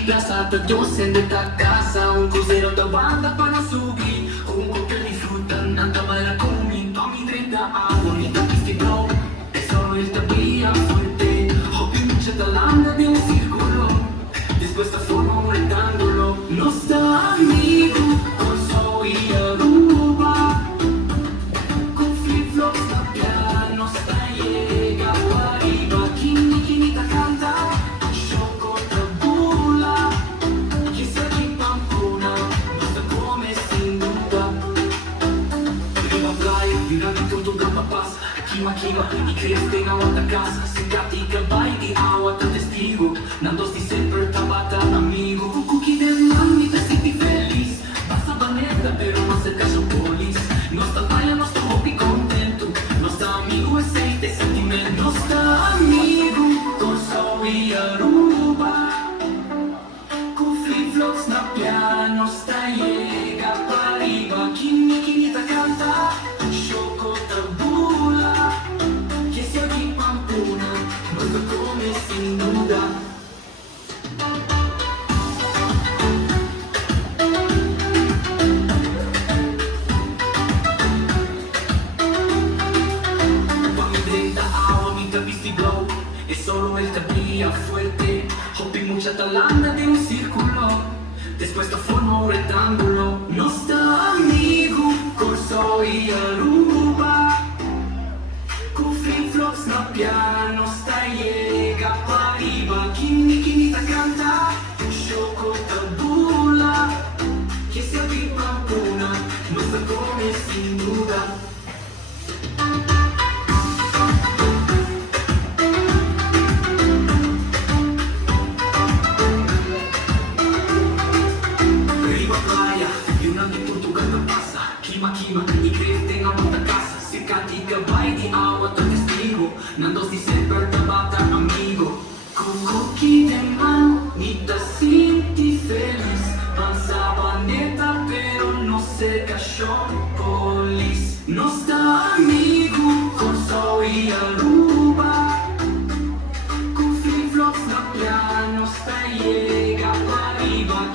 di plaza, todos en de esta casa. Un crucero de banda para subir, un cóctel de fruta, nada para comer. Tommy 30 agua, bonita pista y blow. Eso esta vía fuerte, hobby mucha talanda de un círculo. Después esta forma un rectángulo. Nostra amigo, Corso y Aruba. Con flip-flops na piano, sta llega arriba. Kini ta canta, Shoko tabula. Che sia di Pampuna, basta come sin duda. Riva playa, virando todo gamba pasa. Kima, e creste na outra casa. Sentati que vai de agua, tá testigo. Nandos de sempre tabata, amigo. Cookie de mami, te senti feliz. Passa baneta, pero não se cacha polis. Nostra playa, nostro hobby contento. Nostro amigo é sem ter sentimento. Nostro amigo, Corso e Aruba. Com flip-flops na piano, sta llega para arriba. Kini ta canta, Shoko tabula. Che sia di Pampuna, nostro come sin duda. Es solo esta vía fuerte, hobby mucha talanda de un círculo. Después esta forma un rectángulo. Nostro amigo, Corso y Aruba. Con flip-flops na piano, sta llega para arriba. Kini ta canta, Shoko tabula. Che sia di Pampuna, nostra come sin duda. Kima, e creste na outra casa. Cerca de vai de agua, tô testigo. Nandos de sempre tabata, amigo. Com cookie de mano, ni te senti feliz. Panza baneta, pero no se cachó polis. Nostro amigo, Corso e Aruba. Com flip-flops na piano, sta llega para arriba.